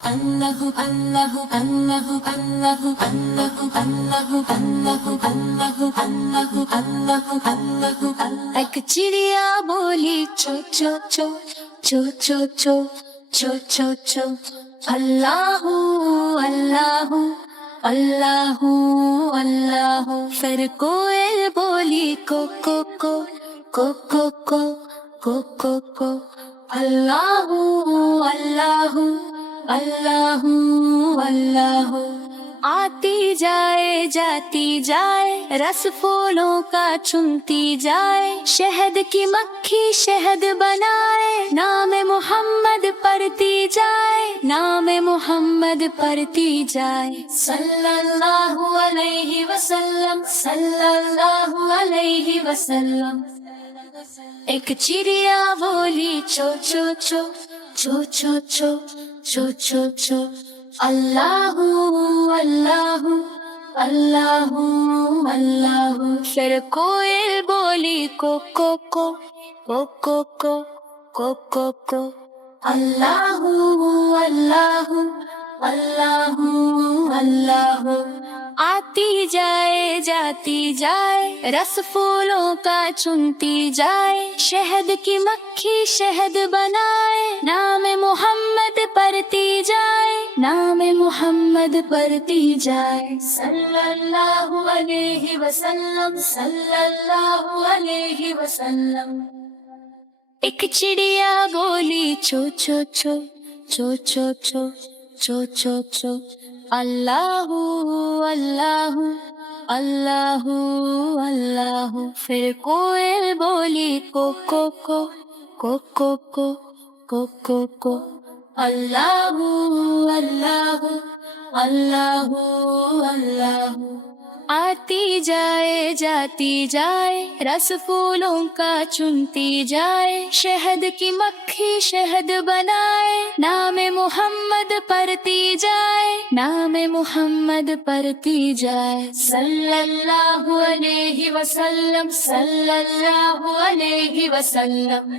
Allahu Allahu Allahu Allahu Allahu Allahu Allahu Allahu Allahu Allahu Allahu এক চিড়িয়া বলি চো চো চো চো চো চো চো চো চো Allahu Allahu Allahu Allahu پھر کوئل بولی کو کو کو کو کو کو کو کو کو Allahu Allahu اللہ اللہ آتی جائے جاتی جائے رس پھولوں کا چنتی جائے شہد کی مکھی شہد بنائے نام محمد پڑھتی جائے نام محمد پڑھتی جائے صلی اللہ علیہ وسلم صلی اللہ علیہ وسلم ایک چڑیا بولی چو چو چو چو چو چو چو چو چو اللہ اللہ اللہ اللہ پھر کوئل بولی کو کو کو کو کو کو کو کو کو اللہ اللہ اللہ اللہ آتی جائے جاتی جائے رس پھولوں کا چنتی جائے شہد کی مکھی شہد بنائے نام محمد پڑھتی جائے نام محمد پڑھتی جائے صلی اللہ علیہ وسلم صلی اللہ علیہ وسلم ایک چڑیا بولی چو چو چو چو چو چو چو چو چو اللہ اللہ اللہ اللہ پھر کوئل بولی کو کو کو کو کو کو کو کو کو اللہ اللہ اللہ اللہ آتی جائے جاتی جائے رس پھولوں کا چنتی جائے شہد کی مکھی شہد بنائے نام محمد پڑھتی جائے نام محمد پڑھتی جائے صلی اللہ علیہ وسلم صلی اللہ علیہ وسلم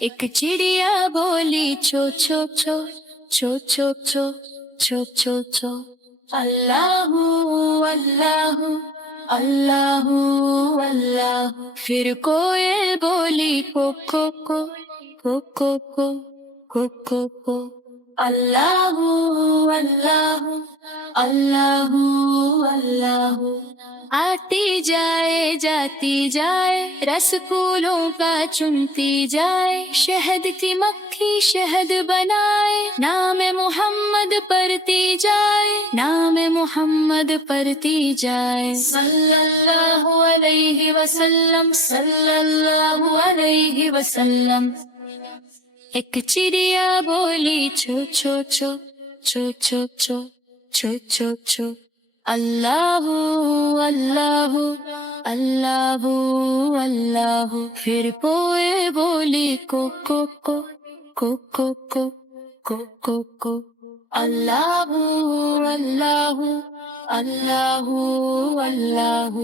ایک چڑیا بولی چو چو چو چو چو چو چو چو چو اللہ اللہ اللہ اللہ پھر کوئل بولی کو کو کو کو کو کو کو کو کو اللہ اللہ اللہ اللہ آتی جائے جاتی جائے رس پھولوں کا چنتی جائے شہد کی مکھی شہد بنائے نام محمد پڑھتی جائے نام محمد پڑھتی جائے صلی اللہ علیہ وسلم صلی اللہ علیہ وسلم ایک چڑیا بولی چو چو چو چو چو چو چو چو چو اللہ اللہ اللہ اللہ پھر کوئل بولی کو کو کو کو کو کو کو کو کو اللہ اللہ اللہ اللہ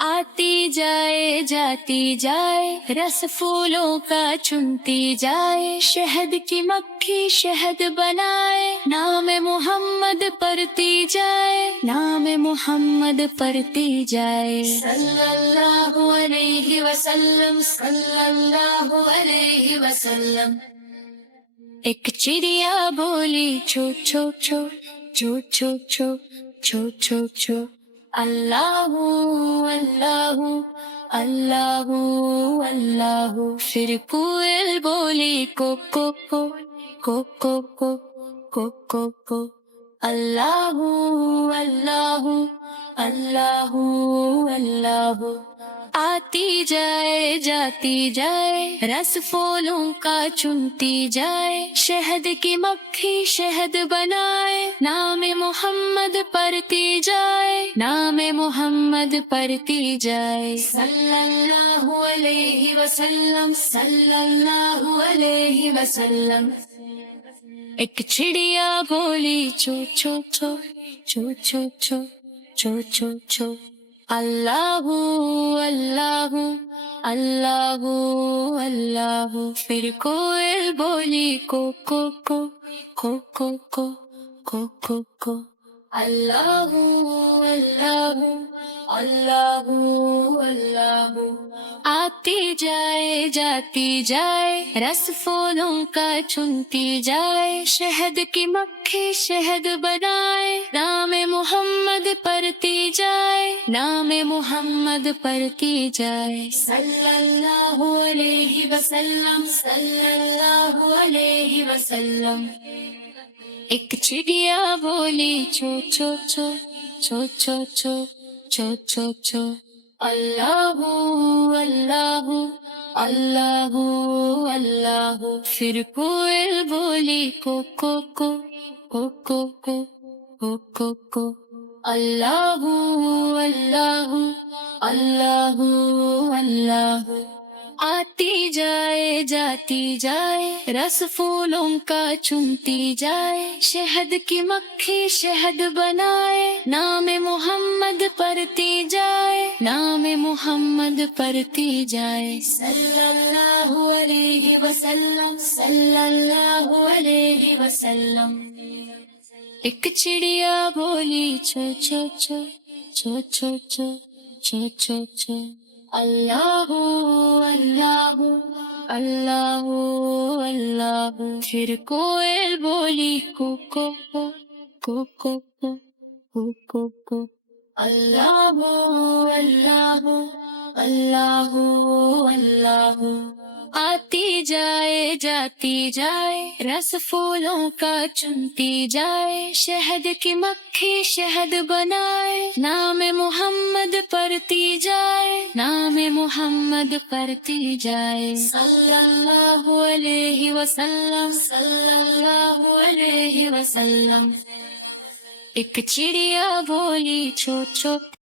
آتی جائے جاتی جائے رس پھولوں کا چنتی جائے شہد کی مکھی شہد بنائے نام محمد پڑھتی جائے نام محمد پڑھتی جائے صلی اللہ علیہ وسلم صلی اللہ علیہ وسلم ایک چڑیا بولی چو چو چو چو چو چو چو چو چو اللہ اللہ اللہ اللہ پھر کوئل بولی کو کو کو کو کو کو کو کو کو اللہ اللہ اللہ اللہ آتی جائے جاتی جائے رس پھولوں کا چنتی جائے شہد کی مکھی شہد بنائے نام محمد پڑھتی جائے نام محمد پڑھتی جائے صلی اللہ علیہ وسلم صلی اللہ علیہ وسلم ایک چڑیا بولی چو چو چو چو چو چو چو چو چو اللہ اللہ اللہ اللہ، پھر کوئل بولی کو کو کو کو کو کو کو کو کو۔ اللہ اللہ اللہ اللہ، آتی جائے جاتی جائے، رس پھولوں کا چنتی جائے، شہد کی مکھی شہد بنائے، نام محمد پڑھتی جائے، نام محمد پڑھتی جائے، صلی اللہ علیہ وسلم صلی اللہ علیہ وسلم۔ ایک چڑیا بولی چو چو چو چو چو چو چو چو چو۔ اللہ اللہ اللہ اللہ، پھر کوئل بولی کو کو کو کو کو کو کو کو کو۔ اللہ اللہ اللہ اللہ، آتی جائے جاتی جائے، رس پھولوں کا چنتی جائے، شہد کی مکھی شہد بنائے، نام محمد پڑھتی جائے، نام محمد پڑھتی جائے، صلی اللہ علیہ وسلم صلی اللہ علیہ وسلم۔ ایک چڑیا بولی چو چو چو چو چو چو چو چو چو۔ اللہ اللہ اللہ اللہ، پھر کوئل بولی کو کو کو کو کو کو کو کو کو۔ اللہ اللہ اللہ اللہ، آتی جائے جاتی جائے، رس پھولوں کا چنتی جائے، شہد کی مکھی شہد بنائے، نام محمد پڑھتی جائے، نام محمد پڑھتی جائے، صلی اللہ علیہ وسلم صلی اللہ علیہ وسلم۔ ایک چڑیا بولی چو چو